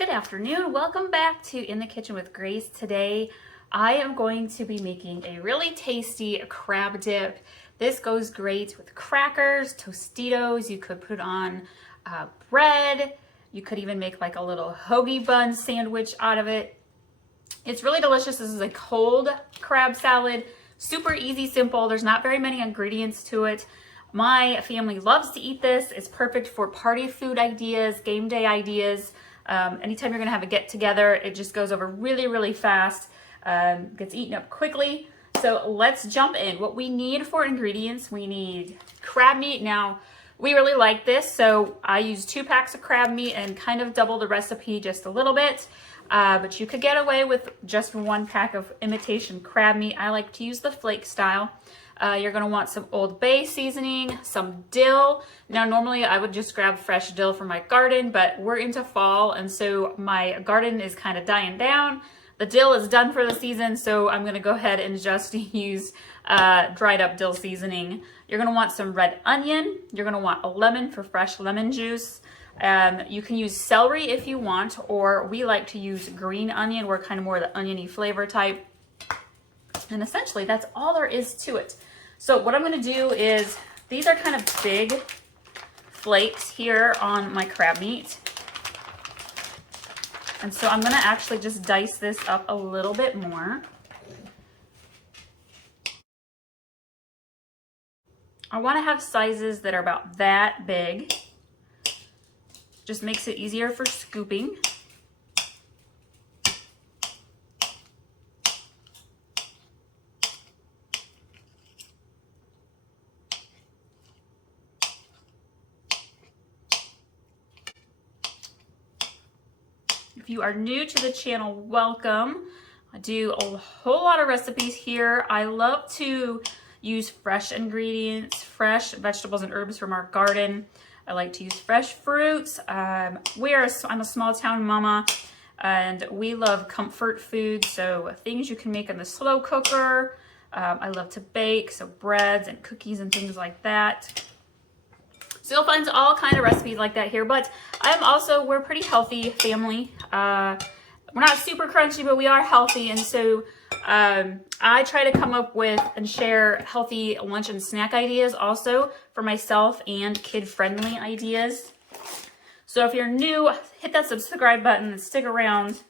Good afternoon. Welcome back to In the Kitchen with Grace. Today, I am going to be making a really tasty crab dip. This goes great with crackers, Tostitos. You could put it on bread. You could even make like a little hoagie bun sandwich out of it. It's really delicious. This is a cold crab salad. Super easy, simple. There's not very many ingredients to it. My family loves to eat this. It's perfect for party food ideas, game day ideas. Anytime you're gonna have a get together, it just goes over really, really fast, gets eaten up quickly. So let's jump in. What we need for ingredients, we need crab meat. Now, we really like this, so I use 2 packs of crab meat and kind of double the recipe just a little bit. But you could get away with just 1 pack of imitation crab meat. I like to use the flake style. You're gonna want some Old Bay seasoning, some dill. Now, normally I would just grab fresh dill from my garden, but we're into fall, and so my garden is kind of dying down. The dill is done for the season, so I'm gonna go ahead and just use dried up dill seasoning. You're gonna want some red onion. You're gonna want a lemon for fresh lemon juice. You can use celery if you want, or we like to use green onion. We're kind of more the oniony flavor type. And essentially, that's all there is to it. So what I'm gonna do is, these are kind of big flakes here on my crab meat. And so I'm gonna actually just dice this up a little bit more. I wanna have sizes that are about that big. Just makes it easier for scooping. If you are new to the channel, welcome. I do a whole lot of recipes here. I love to use fresh ingredients, fresh vegetables and herbs from our garden. I like to use fresh fruits. I'm a small town mama, and we love comfort food, so things you can make in the slow cooker. I love to bake, so breads and cookies and things like that. So you'll find all kind of recipes like that here, but we're a pretty healthy family. We're not super crunchy, but we are healthy, and so I try to come up with and share healthy lunch and snack ideas also for myself, and kid-friendly ideas. So if you're new, hit that subscribe button and stick around.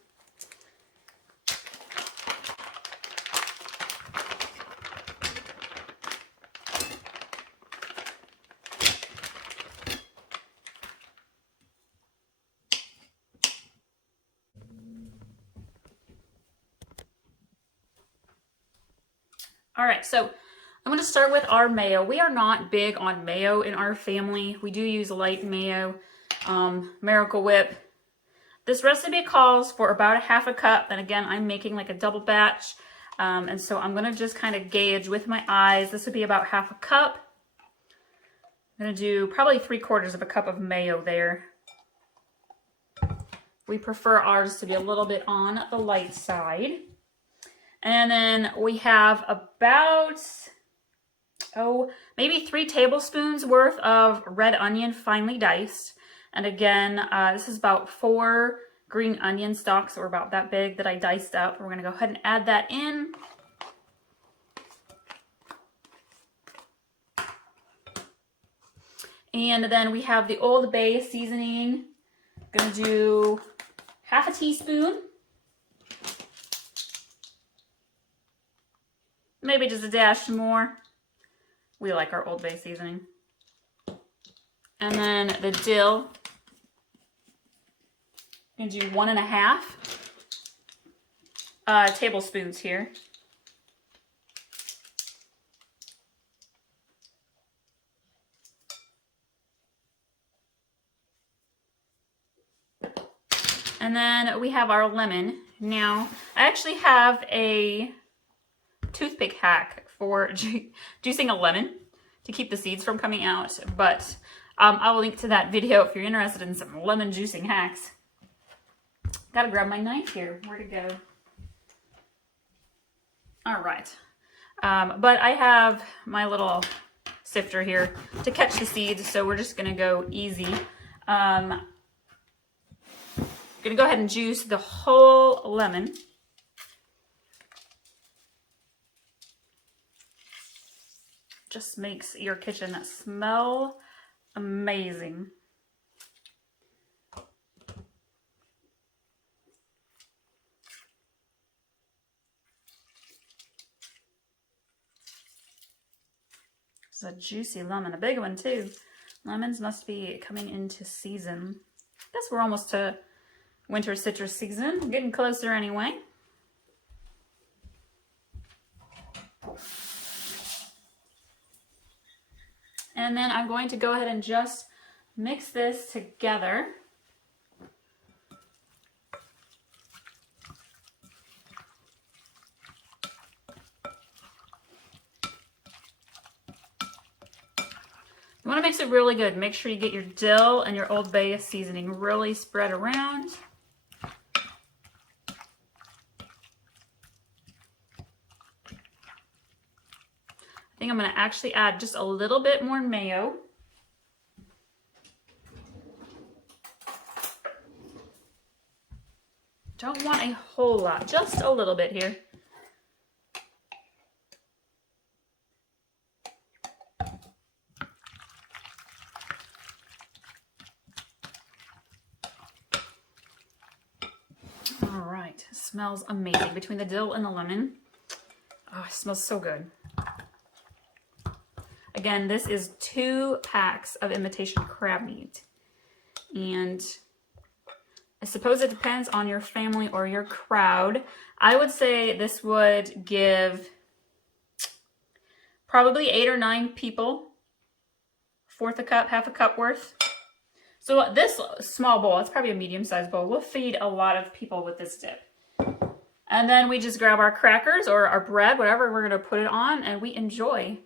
All right, so I'm gonna start with our mayo. We are not big on mayo in our family. We do use light mayo, Miracle Whip. This recipe calls for about 1/2 cup, and again, I'm making like a double batch, and so I'm gonna just kind of gauge with my eyes. This would be about 1/2 cup. I'm gonna do probably 3/4 of a cup of mayo there. We prefer ours to be a little bit on the light side. And then we have about, maybe 3 tablespoons worth of red onion finely diced. And again, this is about 4 green onion stalks that were about that big that I diced up. We're gonna go ahead and add that in. And then we have the Old Bay seasoning. Gonna do 1/2 teaspoon. Maybe just a dash more. We like our Old Bay seasoning. And then the dill. I'm gonna do 1.5 tablespoons here. And then we have our lemon. Now, I actually have a toothpick hack for juicing a lemon to keep the seeds from coming out, but I'll link to that video if you're interested in some lemon juicing hacks. Gotta grab my knife here. Where'd it go? All right. But I have my little sifter here to catch the seeds, so we're just gonna go easy. I'm gonna go ahead and juice the whole lemon. Just makes your kitchen smell amazing. It's a juicy lemon, a big one too. Lemons must be coming into season. I guess we're almost to winter citrus season, getting closer anyway. And then I'm going to go ahead and just mix this together. You want to mix it really good. Make sure you get your dill and your Old Bay seasoning really spread around. I think I'm going to actually add just a little bit more mayo. Don't want a whole lot, just a little bit here. All right, smells amazing between the dill and the lemon. Oh, it smells so good. Again, this is 2 packs of imitation crab meat. And I suppose it depends on your family or your crowd. I would say this would give probably 8 or 9 people, 1/4 a cup, 1/2 a cup worth. So this small bowl, it's probably a medium-sized bowl, will feed a lot of people with this dip. And then we just grab our crackers or our bread, whatever we're going to put it on, and we enjoy.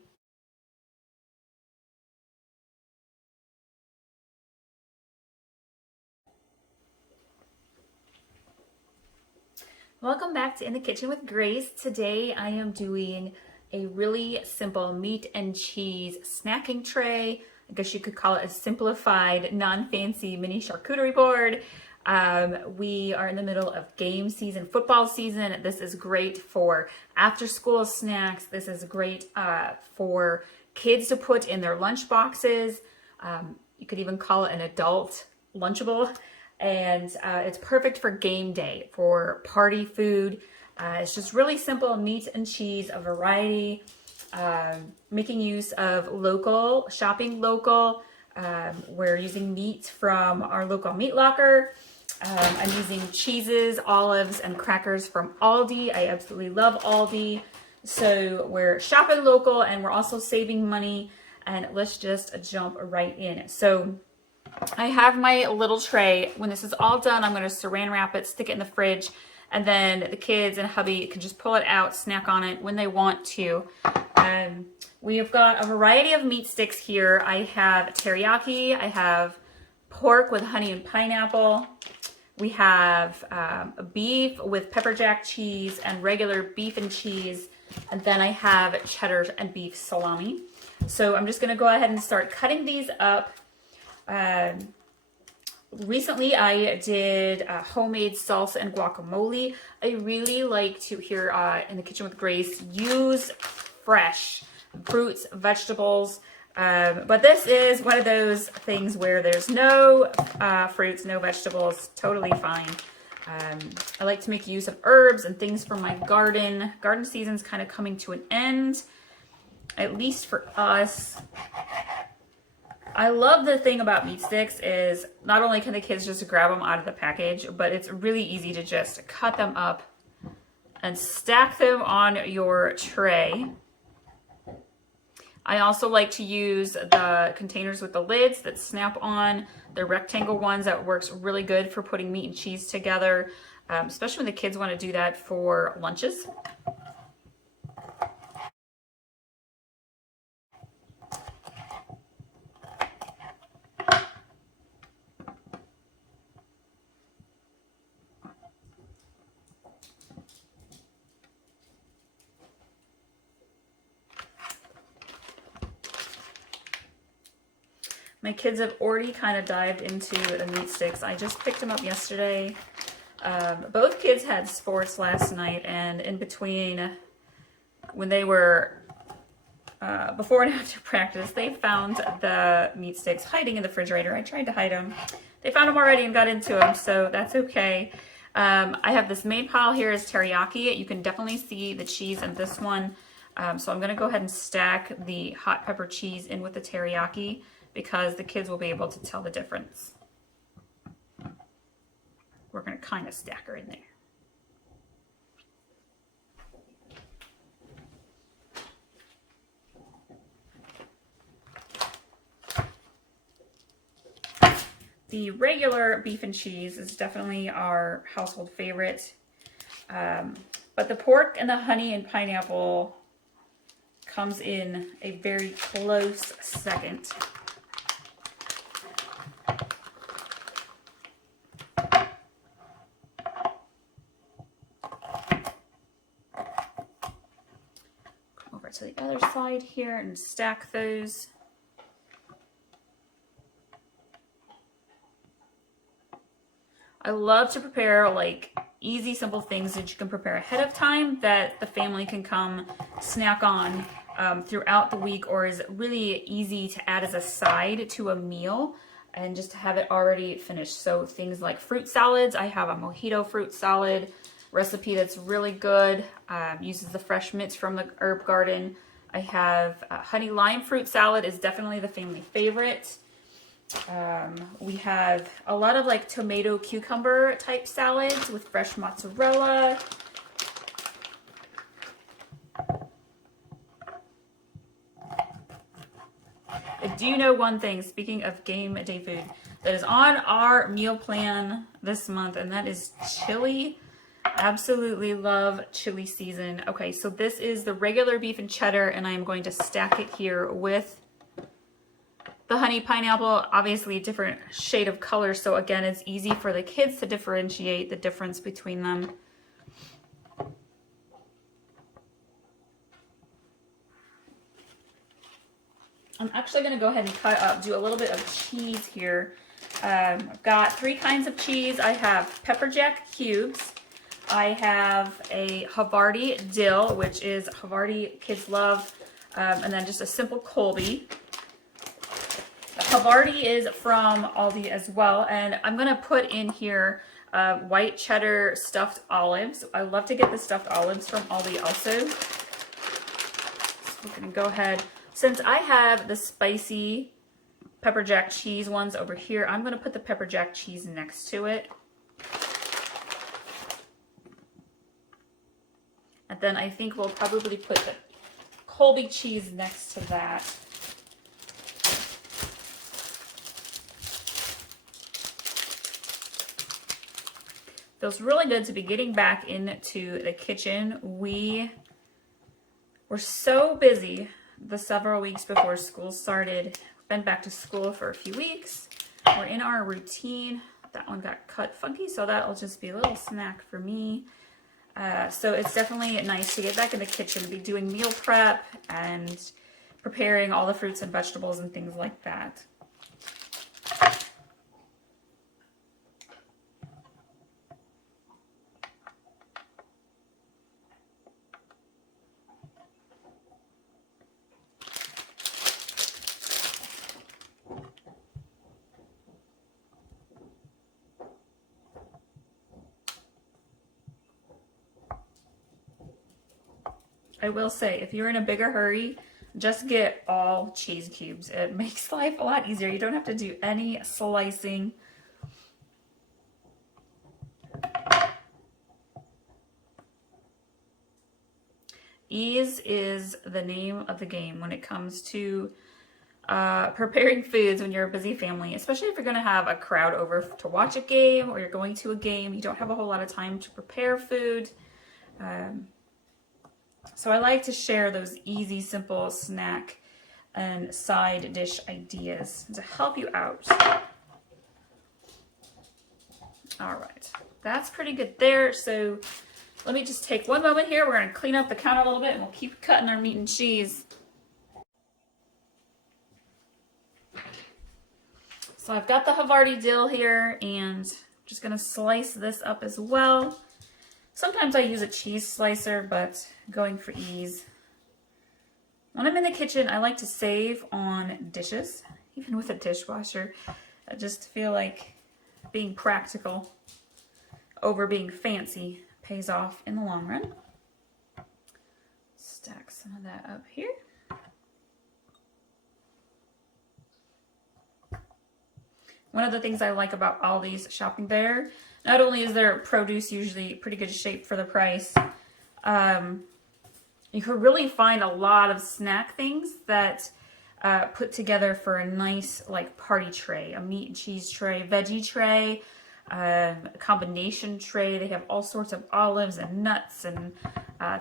Welcome back to In the Kitchen with Grace. Today I am doing a really simple meat and cheese snacking tray. I guess you could call it a simplified, non-fancy mini charcuterie board. We are in the middle of game season, football season. This is great for after school snacks. This is great for kids to put in their lunch boxes. You could even call it an adult Lunchable. And it's perfect for game day, for party food. It's just really simple, meat and cheese, a variety, making use of local, shopping local. We're using meat from our local meat locker. I'm using cheeses, olives, and crackers from Aldi. I absolutely love Aldi. So we're shopping local and we're also saving money. And let's just jump right in. So I have my little tray. When this is all done, I'm going to saran wrap it, stick it in the fridge, and then the kids and hubby can just pull it out, snack on it when they want to. We have got a variety of meat sticks here. I have teriyaki. I have pork with honey and pineapple. We have beef with pepper jack cheese and regular beef and cheese. And then I have cheddar and beef salami. So I'm just going to go ahead and start cutting these up. Recently I did homemade salsa and guacamole. I really like to, here in the Kitchen with Grace, use fresh fruits, vegetables. But this is one of those things where there's no fruits, no vegetables, totally fine. I like to make use of herbs and things from my garden. Garden season's kind of coming to an end, at least for us. I love the thing about meat sticks is not only can the kids just grab them out of the package, but it's really easy to just cut them up and stack them on your tray. I also like to use the containers with the lids that snap on, the rectangle ones. That works really good for putting meat and cheese together, especially when the kids want to do that for lunches. My kids have already kind of dived into the meat sticks. I just picked them up yesterday. Both kids had sports last night, and in between, when they were before and after practice, they found the meat sticks hiding in the refrigerator. I tried to hide them. They found them already and got into them, so that's okay. I have this main pile here is teriyaki. You can definitely see the cheese in this one. So I'm gonna go ahead and stack the hot pepper cheese in with the teriyaki because the kids will be able to tell the difference. We're gonna kind of stack her in there. The regular beef and cheese is definitely our household favorite. But the pork and the honey and pineapple comes in a very close second. Come over to the other side here and stack those. I love to prepare like easy, simple things that you can prepare ahead of time that the family can come snack on throughout the week, or is really easy to add as a side to a meal and just to have it already finished. So things like fruit salads. I have a mojito fruit salad recipe that's really good. Uses the fresh mints from the herb garden. I have honey lime fruit salad is definitely the family favorite. We have a lot of like tomato cucumber type salads with fresh mozzarella. I do know one thing, speaking of game day food, that is on our meal plan this month, and that is chili. Absolutely love chili season. Okay, so this is the regular beef and cheddar, and I am going to stack it here with the honey pineapple. Obviously a different shade of color, so again, it's easy for the kids to differentiate the difference between them. I'm actually going to go ahead and cut up, do a little bit of cheese here. I've got 3 kinds of cheese. I have pepper jack cubes. I have a Havarti dill, which is Havarti kids love, and then just a simple Colby. Havarti is from Aldi as well, and I'm going to put in here white cheddar stuffed olives. I love to get the stuffed olives from Aldi also. So we're going to go ahead. Since I have the spicy pepper jack cheese ones over here, I'm going to put the pepper jack cheese next to it. And then I think we'll probably put the Colby cheese next to that. Feels really good to be getting back into the kitchen. We were so busy the several weeks before school started. Been back to school for a few weeks. We're in our routine. That one got cut funky, so that'll just be a little snack for me. So it's definitely nice to get back in the kitchen, to be doing meal prep and preparing all the fruits and vegetables and things like that. I will say, if you're in a bigger hurry, just get all cheese cubes. It makes life a lot easier. You don't have to do any slicing. Ease is the name of the game when it comes to preparing foods when you're a busy family, especially if you're going to have a crowd over to watch a game, or you're going to a game. You don't have a whole lot of time to prepare food. So I like to share those easy, simple snack and side dish ideas to help you out. All right, that's pretty good there. So let me just take one moment here. We're going to clean up the counter a little bit, and we'll keep cutting our meat and cheese. So I've got the Havarti dill here, and I'm just gonna slice this up as well. Sometimes I use a cheese slicer, but going for ease. When I'm in the kitchen, I like to save on dishes, even with a dishwasher. I just feel like being practical over being fancy pays off in the long run. Stack some of that up here. One of the things I like about Aldi's shopping there, not only is their produce usually pretty good shape for the price, you can really find a lot of snack things that put together for a nice like party tray, a meat and cheese tray, veggie tray, a combination tray. They have all sorts of olives and nuts and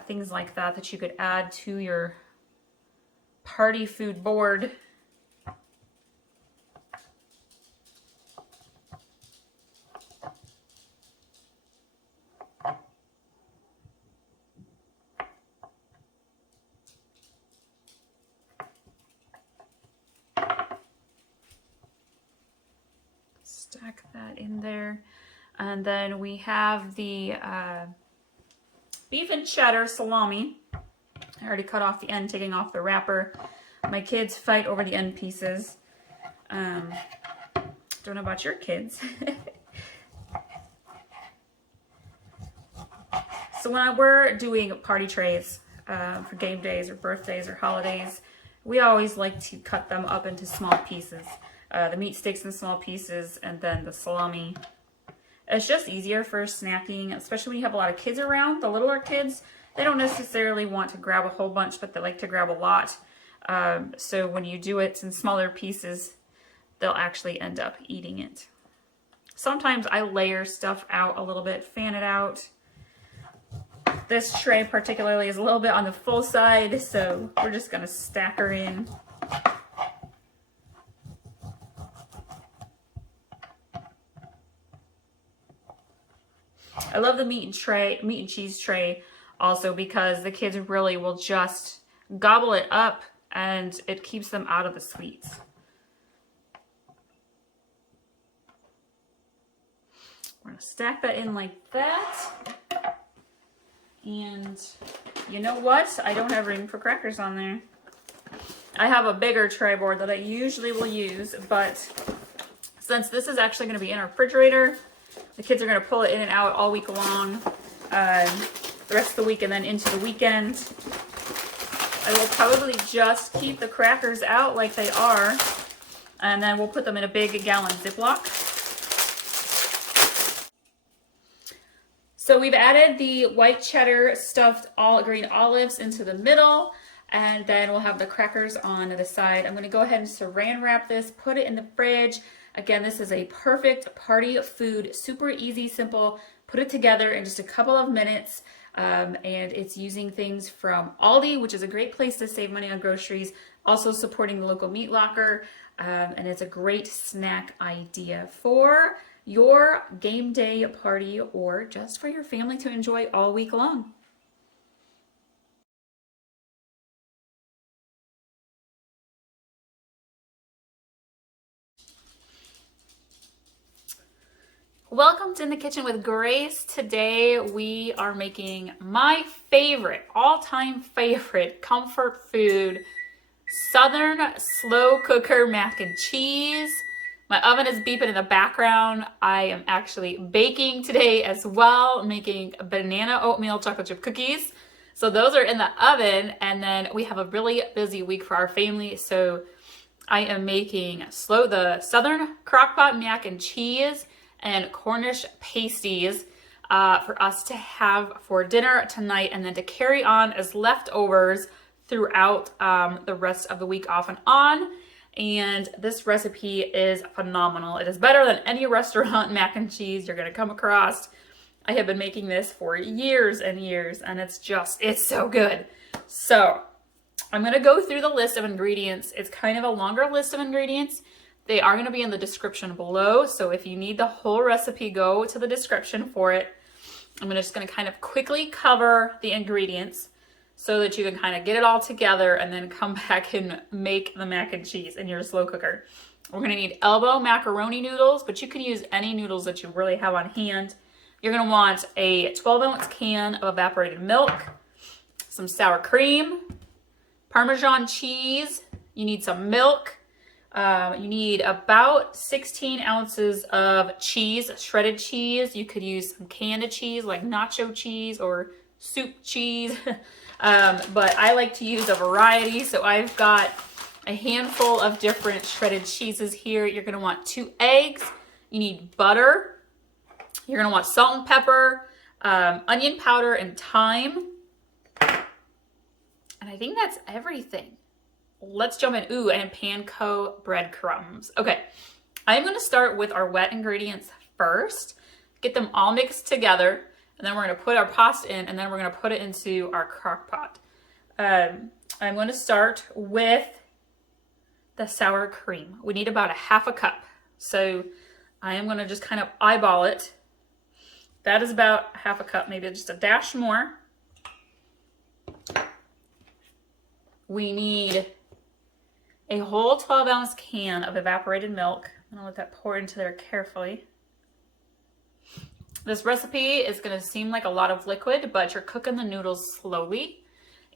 things like that that you could add to your party food board. Stack that in there. And then we have the beef and cheddar salami. I already cut off the end, taking off the wrapper. My kids fight over the end pieces. Don't know about your kids. So when we're doing party trays for game days or birthdays or holidays, we always like to cut them up into small pieces. The meat sticks in small pieces, and then the salami. It's just easier for snacking, especially when you have a lot of kids around. The littler kids, they don't necessarily want to grab a whole bunch, but they like to grab a lot. So when you do it in smaller pieces, they'll actually end up eating it. Sometimes I layer stuff out a little bit, fan it out. This tray particularly is a little bit on the full side, so we're just gonna stack her in. I love the meat and cheese tray also because the kids really will just gobble it up and it keeps them out of the sweets. We're gonna stack that in like that. And you know what? I don't have room for crackers on there. I have a bigger tray board that I usually will use, but since this is actually gonna be in our refrigerator, the kids are going to pull it in and out all week long, the rest of the week and then into the weekend. I will probably just keep the crackers out like they are, and then we'll put them in a big gallon Ziploc. So we've added the white cheddar stuffed all green olives into the middle, and then we'll have the crackers on the side. I'm going to go ahead and saran wrap this, put it in the fridge. Again, this is a perfect party food, super easy, simple. Put it together in just a couple of minutes, and it's using things from Aldi, which is a great place to save money on groceries, also supporting the local meat locker, and it's a great snack idea for your game day party or just for your family to enjoy all week long. Welcome to In the Kitchen with Grace. Today we are making my favorite, all-time favorite comfort food, Southern slow cooker mac and cheese. My oven is beeping in the background. I am actually baking today as well, making banana oatmeal chocolate chip cookies. So those are in the oven, and then we have a really busy week for our family. So I am making the Southern crockpot mac and cheese and Cornish pasties for us to have for dinner tonight, and then to carry on as leftovers throughout the rest of the week off and on. And this recipe is phenomenal. It is better than any restaurant mac and cheese you're gonna come across. I have been making this for years and years, and it's so good. So I'm gonna go through the list of ingredients. It's kind of a longer list of ingredients. They are going to be in the description below, so if you need the whole recipe, go to the description for it. I'm just going to kind of quickly cover the ingredients so that you can kind of get it all together and then come back and make the mac and cheese in your slow cooker. We're gonna need elbow macaroni noodles, but you can use any noodles that you really have on hand. You're gonna want a 12-ounce can of evaporated milk, some sour cream, Parmesan cheese. You need some milk. You need about 16 ounces of cheese, shredded cheese. You could use some canned cheese like nacho cheese or soup cheese. But I like to use a variety. So I've got a handful of different shredded cheeses here. You're gonna want 2 eggs. You need butter. You're gonna want salt and pepper, onion powder and thyme. And I think that's everything. Let's jump in. Ooh, and panko breadcrumbs. Okay, I'm gonna start with our wet ingredients first, get them all mixed together, and then we're gonna put our pasta in, and then we're gonna put it into our crock pot. I'm gonna start with the sour cream. We need about a half a cup. So I am gonna just kind of eyeball it. That is about half a cup, maybe just a dash more. We need a whole 12-ounce can of evaporated milk. I'm gonna let that pour into there carefully. This recipe is gonna seem like a lot of liquid, but you're cooking the noodles slowly,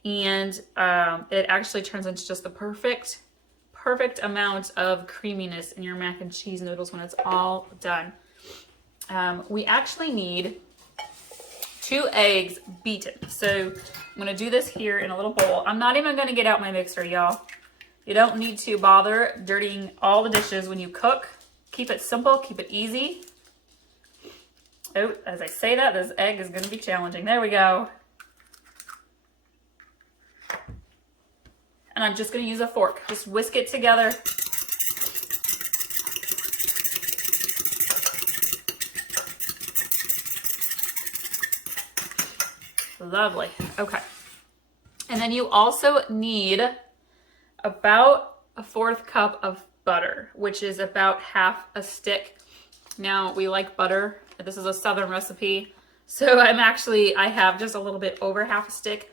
and it actually turns into just the perfect amount of creaminess in your mac and cheese noodles when it's all done. We actually need 2 eggs beaten. So I'm gonna do this here in a little bowl. I'm not even gonna get out my mixer, y'all. You don't need to bother dirtying all the dishes when you cook. Keep it simple, keep it easy. Oh, as I say that, this egg is gonna be challenging. There we go. And I'm just gonna use a fork. Just whisk it together. Lovely, okay. And then you also need about a 1/4 cup of butter, which is about half a stick. Now, we like butter. This is a Southern recipe, so I have just a little bit over half a stick.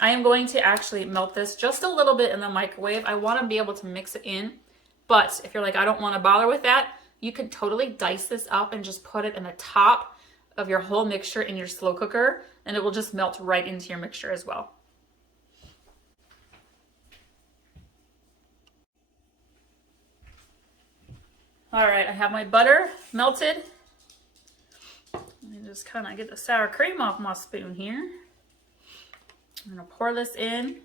I am going to actually melt this just a little bit in the microwave. I want to be able to mix it in, but if you're like, I don't want to bother with that, you can totally dice this up and just put it in the top of your whole mixture in your slow cooker, and it will just melt right into your mixture as well. All right, I have my butter melted. Let me just kind of get the sour cream off my spoon here. I'm gonna pour this in.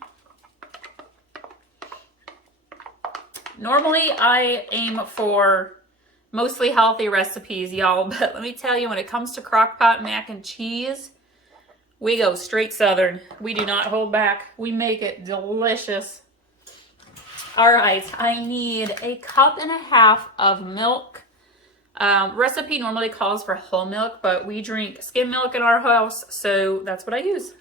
Normally I aim for mostly healthy recipes, y'all, but let me tell you, when it comes to crock pot mac and cheese, we go straight Southern. We do not hold back. We make it delicious. All right, I need a 1.5 cups of milk. Recipe normally calls for whole milk, but we drink skim milk in our house, so that's what I use.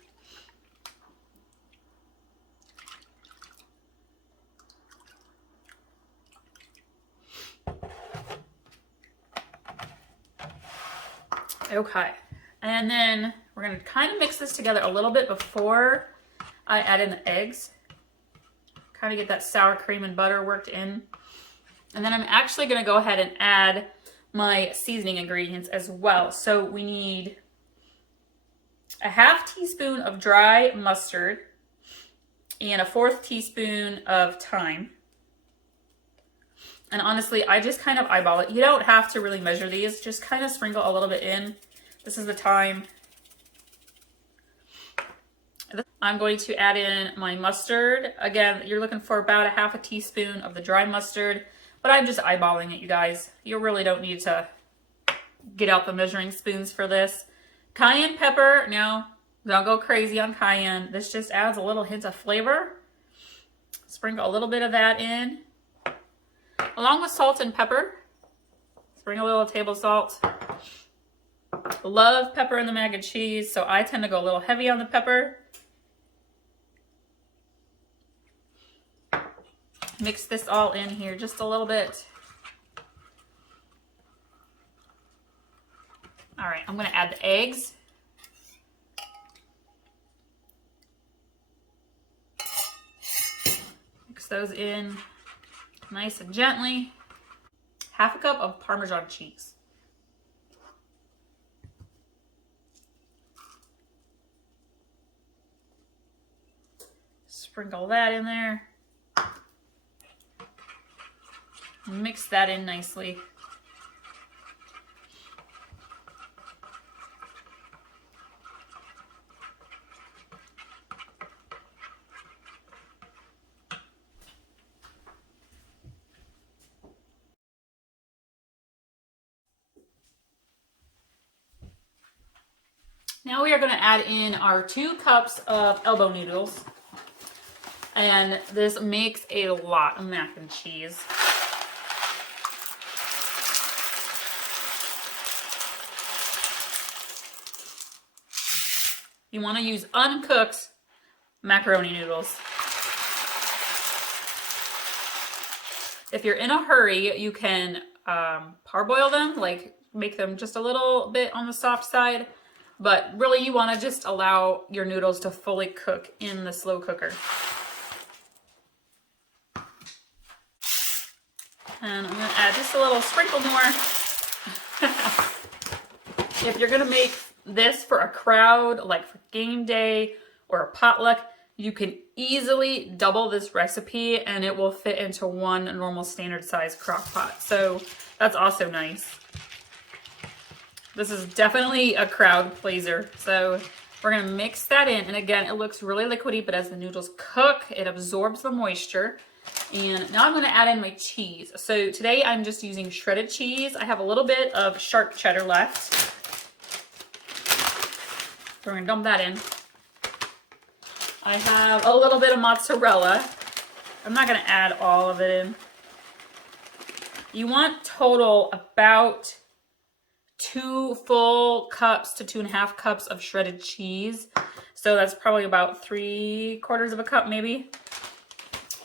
Okay, and then we're gonna kind of mix this together a little bit before I add in the eggs. Kind of get that sour cream and butter worked in. And then I'm actually gonna go ahead and add my seasoning ingredients as well. So we need a 1/2 teaspoon of dry mustard and a 1/4 teaspoon of thyme. And honestly, I just kind of eyeball it. You don't have to really measure these, just kind of sprinkle a little bit in. This is the thyme. I'm going to add in my mustard. Again, you're looking for about a 1/2 teaspoon of the dry mustard, but I'm just eyeballing it, you guys. You really don't need to get out the measuring spoons for this. Cayenne pepper, no, don't go crazy on cayenne. This just adds a little hint of flavor. Sprinkle a little bit of that in, along with salt and pepper. Sprinkle a little table salt. Love pepper in the mac and cheese, so I tend to go a little heavy on the pepper. Mix this all in here just a little bit. All right, I'm gonna add the eggs. Mix those in nice and gently. half a cup of Parmesan cheese. Sprinkle that in there. Mix that in nicely. Now we are going to add in our 2 cups of elbow noodles. And this makes a lot of mac and cheese. You want to use uncooked macaroni noodles. If you're in a hurry, you can parboil them, like make them just a little bit on the soft side. But really you want to just allow your noodles to fully cook in the slow cooker. And I'm going to add just a little sprinkle more. If you're going to make this for a crowd, like for game day or a potluck, you can easily double this recipe and it will fit into one normal standard size crock pot. So that's also nice. This is definitely a crowd pleaser. So we're going to mix that in. And again, it looks really liquidy, but as the noodles cook, it absorbs the moisture. And now I'm going to add in my cheese. So today I'm just using shredded cheese. I have a little bit of sharp cheddar left. So we're going to dump that in. I have a little bit of mozzarella. I'm not going to add all of it in. You want total about 2 full cups to 2.5 cups of shredded cheese. So that's probably about 3/4 of a cup maybe.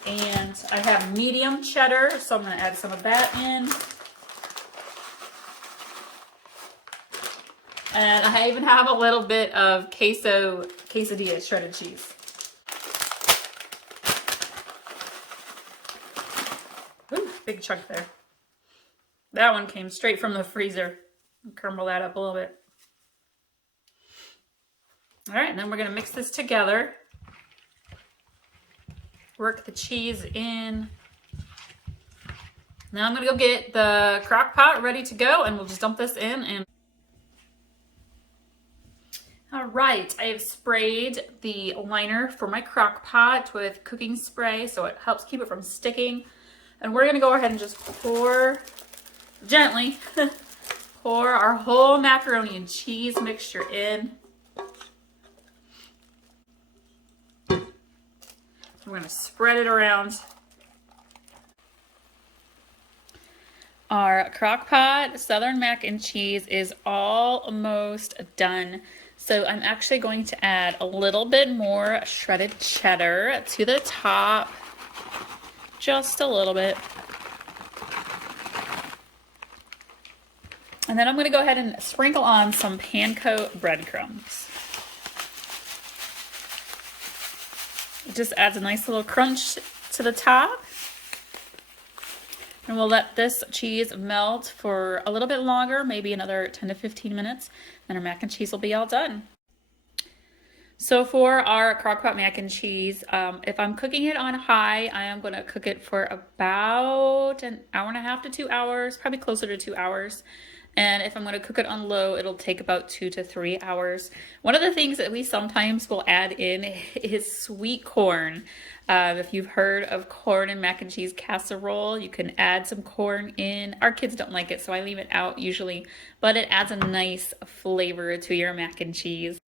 And I have medium cheddar, so I'm going to add some of that in. And I even have a little bit of quesadilla shredded cheese. Ooh, big chunk there. That one came straight from the freezer. Crumble that up a little bit. All right, and then we're going to mix this together. Work the cheese in. Now I'm going to go get the crock pot ready to go, and we'll just dump this in. And all right, I have sprayed the liner for my crock pot with cooking spray so it helps keep it from sticking. And we're going to go ahead and just pour gently pour our whole macaroni and cheese mixture in. We're going to spread it around. Our crock pot Southern mac and cheese is almost done. So I'm actually going to add a little bit more shredded cheddar to the top. Just a little bit. And then I'm going to go ahead and sprinkle on some panko breadcrumbs. It just adds a nice little crunch to the top. And we'll let this cheese melt for a little bit longer, maybe another 10 to 15 minutes. Then our mac and cheese will be all done. So for our crockpot mac and cheese, if I'm cooking it on high, I am going to cook it for about an hour and a half to 2 hours, probably closer to 2 hours. And if I'm going to cook it on low, it'll take about 2 to 3 hours. One of the things that we sometimes will add in is sweet corn. If you've heard of corn and mac and cheese casserole, you can add some corn in. Our kids don't like it, so I leave it out usually, but it adds a nice flavor to your mac and cheese.